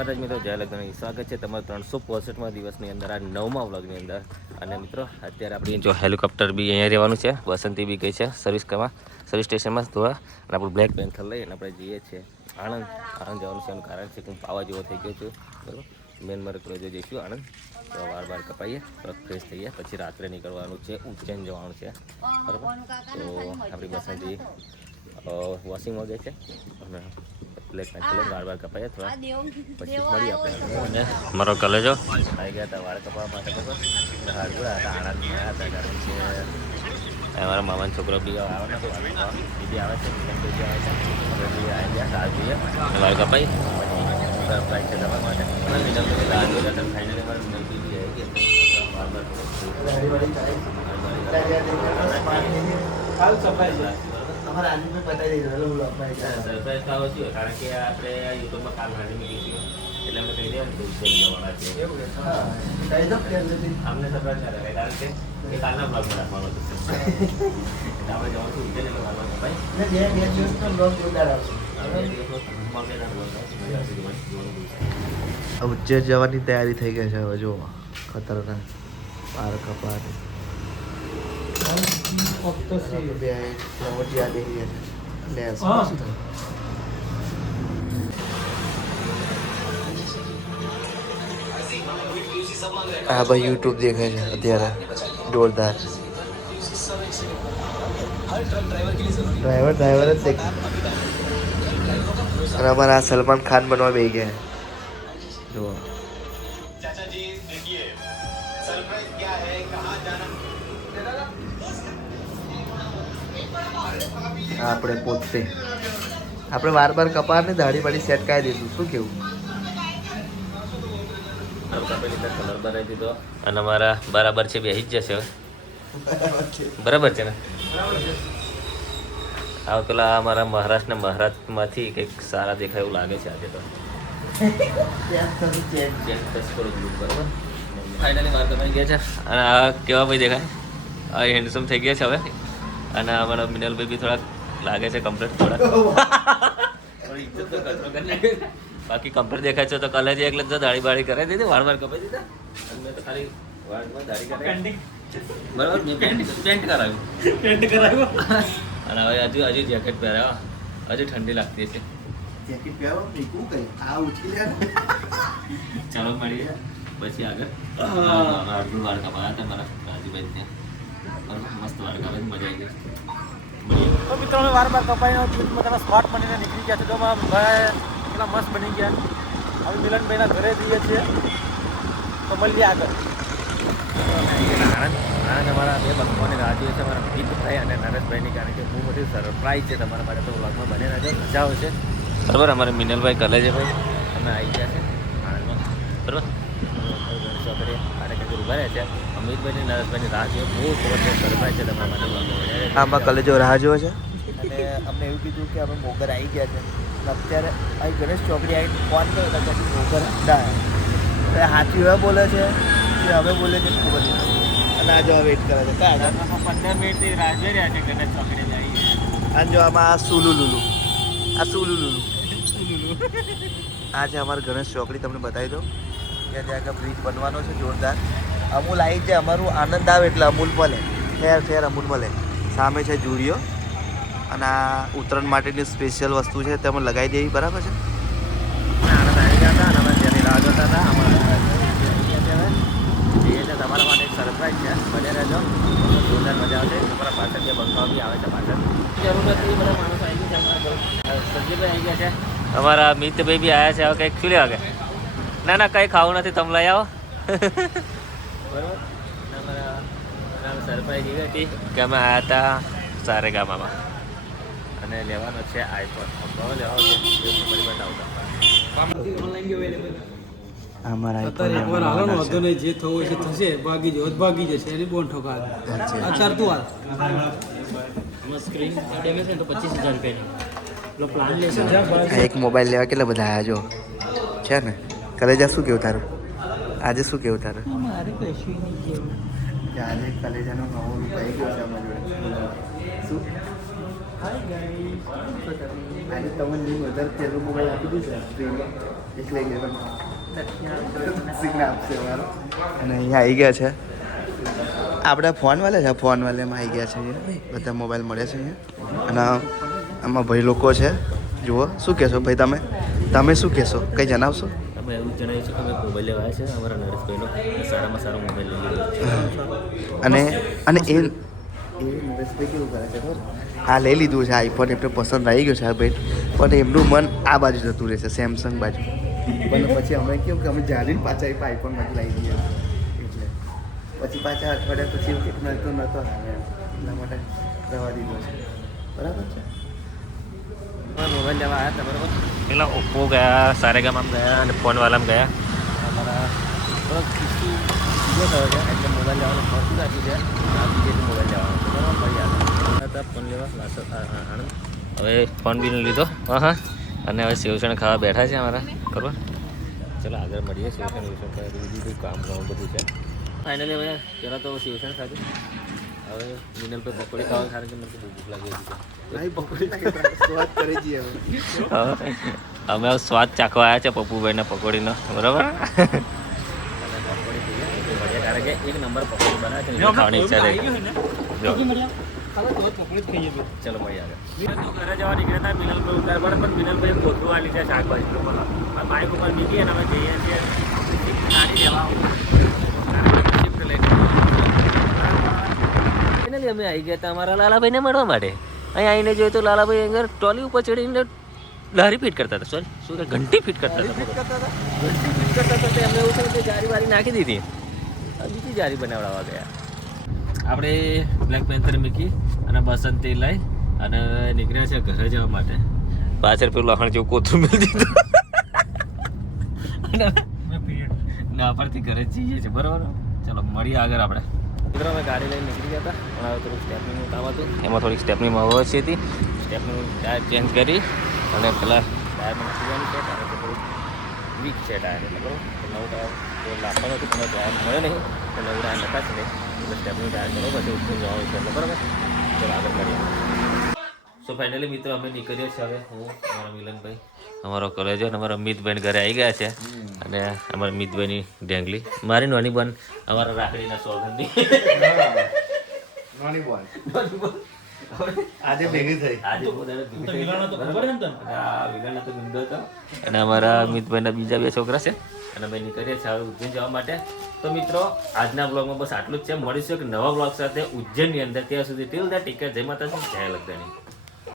મિત્રો જય લગ્ન સ્વાગત છે તમારા 365માં દિવસની અંદર આ 9મા વ્લોગની અંદર. અને મિત્રો અત્યારે આપણી જો હેલિકોપ્ટર બી અહીંયા રહેવાનું છે. બસંતી બી ગઈ છે સર્વિસ સ્ટેશનમાં થોડા. અને આપણું બ્લેક પેન્થર લઈને આપણે જઈએ છીએ આણંદ જવાનું છે. એનું કારણ છે કે હું પાવા જેવો થઈ ગયો છું, બરાબર. મેન મારે જો જઈશું આણંદ, તો વાર કપાઈએ, થોડાક ફ્રેશ થઈએ, પછી રાત્રે નીકળવાનું છે, ઉજ્જૈન જવાનું છે, બરાબર. તો આપણી બસંતી વોશિંગ વગે છે અને બ્લેક પેન્થર વાર કપાઈએ થોડા, પછી મળીએ આપણે. અને મારો કલેજો આવી ગયા હતા વાળ કપાવવા માટે, બરાબર. હાડગુડા હતા, આણંદમાં આવ્યા હતા, કારણ કે મારા મામાનો છોકરો બી આવે ને, તો વાળ કપાવવા એ બી આવે છે, મિલન બી આવે છે, બી આવી ગયા સાર જોઈએ વાળ કપાઈ. સરપ્રાઈઝ છે તમારા માટે. મિલન બી રાહ જોયા હતા, ફાઇનલી મારે મિલન બી આવી ગયા સરપ્રાઈઝ ખાવો છું, કારણ કે આપણે યુટ્યુબમાં કામ હાડી મૂકીશું, એટલે અમે કહી દઈએ ને જવાના છે. અમને સરપ્રાઈઝ ના રહે, કારણ કે એ કાલના બ્લોગમાં રાખવાનું હતું. એટલે આપણે જવાનું છું ઉજ્જૈન, એટલે વાળવા ભાઈ ઉજ્જૈન જવાની તૈયારી થઈ ગઈ છે. હવે જો ખતરનાક પાર કપાની હા ભાઈ યુટ્યુબ દેખે છે અત્યારે જોરદાર. ડ્રાઈવર જ દેખ. અને અમારા સલમાન ખાન બનવા બેસી ગયા જુઓ. આપણે પોતે આપણે વાર કપાર ને દાઢી બાળી સેટ કરી દઈશું. શું કેવું? કલર બનાવી દીધો અને અમારા બરાબર છે, બેસી જ જશે હવે. બરાબર છે ને? આ પેલા અમારા મહારાષ્ટ્રમાંથી કંઈક સારા દેખાય એવું લાગે છે આજે તો. બરાબર. ફાઇનલી વાર કમાઈ ગયા છે. અને આ કેવા ભાઈ દેખાય? આ હેન્ડસમ થઈ ગયા છે હવે. અને અમારા મિનલભાઈ બી થોડાક લાગે છે કમ્પ્લીટ, થોડા બાકી કમ્પ્લીટ દેખાય છે. તો કલે જે એટલે દાઢી બાળી કરાવી દીધી, વાળ કપાઈ દીધા. અને મેં તો ખાલી વાળમાં દાઢી કરાવી, બરાબર. મેં પેન્ટ કરાવ્યું. અને હવે હજુ જેકેટ પહેરાવો, હજુ ઠંડી લાગતી છે. જેકેટ પહેરો નીકળું કઈ આ ઉઠી લે. ચાલો મળીએ પછી આગળ. આટલું વાળ કપાયા હતા મારા રાજુભાઈ ત્યાં, બરાબર. મસ્ત વાળ કપાઈ, મજા આવી ગઈ. તો મિત્રો અમે વાર કપાઈને તમે સ્માર્ટ બનીને નીકળી ગયા છે. તો ભાઈ એટલા મસ્ત બની ગયા. હવે મિલનભાઈના ઘરે જઈએ છીએ, તો મળીએ આગળ. આનંદ અમારા બે બંધુઓને રાહ જોઈએ છે, અમારા મિતભાઈ અને નરેશભાઈની, કારણ કે બહુ મોટી સરપ્રાઈઝ છે તમારા માટે. તો વ્લોગમાં બને રહેજો, મજા આવશે, બરાબર. અમારે મિનલભાઈ કલેજભાઈ અમે આવી ગયા છે આણંદમાં, બરાબર. ચોકડીએ કાર્યક્રમ ઉભા રહ્યા છે. અમિતભાઈની નરેશભાઈની રાહ જોઈએ, બહુ જબરદસ્ત સરપ્રાઈઝ છે તમારા માટે વ્લોગમાં. આમાં કલેજો રાહ જોવે છે. અને અમને એવું કીધું કે અમે મોગર આવી ગયા છે. અત્યારે અહીં ગણેશ ચોકડી આવીને ફોન કર્યો હતા કે મોગર હતા. હાથી હવે બોલે છે કે હવે બોલે છે ખબર નહીં. અને આ જો વેઇટ કરે છે. ક્યાં 15 મિનિટથી રાહ જોઈ રહ્યા છે ગણેશ ચોકડી જઈએ. અને જો આમાં આ સુલુલુલુ, આ સુલુલુલુ આ છે અમારી ગણેશ ચોકડી. તમને બતાવી દો કે ત્યાં આગળ બ્રિજ બનવાનો છે જોરદાર. અમૂલ આવી જાય, અમારું આનંદ આવે એટલે અમૂલ મળે, ઠેર અમૂલ મળે. સામે છે જુડિયો, અને આ ઉત્તરાયણ માટેની સ્પેશિયલ વસ્તુ છે, તેમાં લગાવી દેવી, બરાબર છે. આનંદ આવી ગયા હતા અને અમે ત્યાંની રાહ જોતા હતા. તમારા માટે એક સરપ્રાઈઝ છે, બને રહેજો, જોરદાર મજા આવશે. તમારા પાછળ જે બંકાઓ બી આવે છે પાછળ, જરૂર નથી. બધા માણસો આવી ગયા છે. સંજીભાઈ આવી ગયા છે, અમારા મિતભાઈ બી આવ્યા છે. હવે કંઈક શું લેવા ગયા? ના કંઈ ખાવું નથી, તમે લઈ આવો, બરાબર. અમારા સરપ્રાઈઝ એવી હતી કે અમે આવ્યા હતા સારેગામામાં અને લેવાનો છે આઈફોન. બહુ લેવાનો છે, બતાવતા અમારા જે થવું છે થશે. ભાગી જશે, ભાગી જશે. એની બોન ઠોકા અત્યારે તું હાલ સ્ક્રીન દેખે છે તો 25,000 રૂપિયાની પ્લાન લેશે. એક મોબાઈલ લેવા કેટલા બધા આવ્યા જો છે ને. કલેજા શું કેવું તારું? આજે શું કેવું તારું? મારે કશું નહીં કેવું. આજે કલેજાનો નવો રૂપ આવી ગયો છે અમારી જોડે. શું હાય ગાઈસ, આજે તમને વધારે પહેલો મોબાઈલ આપી દીધો ફ્રીમાં. એક લઈ લેવાનું સિગ્નલ આપશે અમારો અને અહીંયા આવી ગયા છે આપણે ફોનવાળા છે ફોનવાળામાં આવી ગયા છે અહીંયા બધા મોબાઈલ મળે છે અહીંયા અને આમાં ભાઈ લોકો છે જુઓ શું કહેશો ભાઈ તમે શું કહેશો કંઈ જણાવશો અમે એવું જ જણાવીશું કે અમે મોબાઈલ લેવા આવ્યા છે અમારા નરેશભાઈનો સારામાં સારો મોબાઈલ લઈ લીધો છે અને એ નરેશભાઈ કેવું કરે છે ખબર હા લઈ લીધું છે આઈફોન એમને પસંદ આવી ગયો છે આ ભાઈ પણ એમનું મન આ બાજુ જતું રહેશે સેમસંગ બાજુ પણ પછી અમે કેવું કે અમે જાણીને પાછા આઈફોનમાંથી લાવી દઈએ એટલે પછી પાછા અઠવાડિયા પછી એવું કંઈક નહોતો આવે એટલા માટે રવા દીધો છે બરાબર છે મોબાઈલ લેવા આવ્યા હતા બરાબર પેલા ઓપ્પો ગયા સારેગામાં ગયા અને ફોનવાલામાં ગયા અમારા થોડોક ખિસ્સું બીજો થયો છે એટલે મોબાઈલ લેવાનું ખોટું રાખ્યું છે આ બીજેથી મોબાઈલ લેવાનો છે બરાબર મળી આવ્યા હતા ફોન લેવા આણંદ હવે ફોન બી લીધો હા અને હવે સેવસણ ખાવા બેઠા છે અમારા બરાબર ચલો આગળ મળીએ સેવસણ ખાવા બીજું કામ ઘણું બધું છે ફાઇનલી હવે પહેલાં તો સેવસણ ખાધું હવે મિનલ પર પકોડી ખાવા કારણ કે મને બહુ ભૂખ લાગી હતી અમે સ્વાદ ચાખવા આવ્યા છે પપ્પુભાઈના પકોડીનો બરાબર અને પકોડી મળ્યા કારણ કે એક નંબર પકોડી બનાવે છે ખાવાની ઈચ્છા થઈ ચલો મળી આગળ ઘરે જવા નીકળ્યા હતા મિનલભાઈ ઉતાર પડે પણ મિનલભાઈ ગોઠવું આ લીધે શાકભાજી બાઇક ઉપર નીકળીએ અને અમે જઈએ છીએ ગાડી જવા શિફ્ટ લઈને ફાઇનલી અમે આવી ગયા હતા અમારા લાલાભાઈને મળવા માટે અહીં આવીને જોઈએ તો લાલાભાઈ અંદર ટ્રોલી ઉપર ચડીને લારી ફિટ કરતા હતા સોરી શું કે ઘંટી ફિટ કરતા હતા ઘંટી ફિટ કરતા હતા તો એમને એવું થયું કે જારી વારી નાખી દીધી બીજી જારી બનાવડાવવા ગયા આપણે બ્લેક પેન્થર મૂકી અને બસંતી લઈ અને નીકળ્યા છે ઘરે જવા માટે પાછળ પેલું લખણ જેવું કોથરું મેળ દીધું ના પરથી ઘરે જઈએ છીએ બરાબર ચલો મળીએ આગળ આપણે મિત્રો અમે ગાડી લઈને નીકળી ગયા હતા પણ હવે થોડુંક સ્ટેપનું કામ હતું એમાં થોડીક સ્ટેપની મહત્વ હતી સ્ટેપનું ટાયર ચેન્જ કરી અને પેલા ટાયરમાં નાખી દેવાનું છે કારણ કે થોડુંક વીક છે ટાયર એટલે બરાબર નવું ટાયર તો લાવવાનું હતું પણ ટાયર મળે નહીં તો નવું ટાયર નખાશે નહીં એટલે સ્ટેપનું ટાયર કરો પછી ઉઠી જવાનું છે એટલે બરાબર ચલો આગળ મળીએ સો ફાઇનલી મિત્રો અમે નીકળીએ છીએ હવે હું અમારા મિલનભાઈ અમારો કોલેજ અને અમારા અમિતભાઈ ઘરે આવી ગયા છે અને અમારા અમિતભાઈની ઢેંગલી મારી નાની બન અમારા રાખડીના સોગંદની નાની બોલ આજે ભેગી થઈ આજે અને અમારા અમિતભાઈના બીજા બે છોકરા છે અને અમે નીકળીએ છીએ હવે ઉજ્જૈન જવા માટે તો મિત્રો આજના બ્લોગમાં બસ આટલું જ છે મળીશું એક નવા બ્લોગ સાથે ઉજ્જૈનની અંદર ત્યાં સુધી ટીલ ધ ટીકર જય માતાજી જય લગ્ની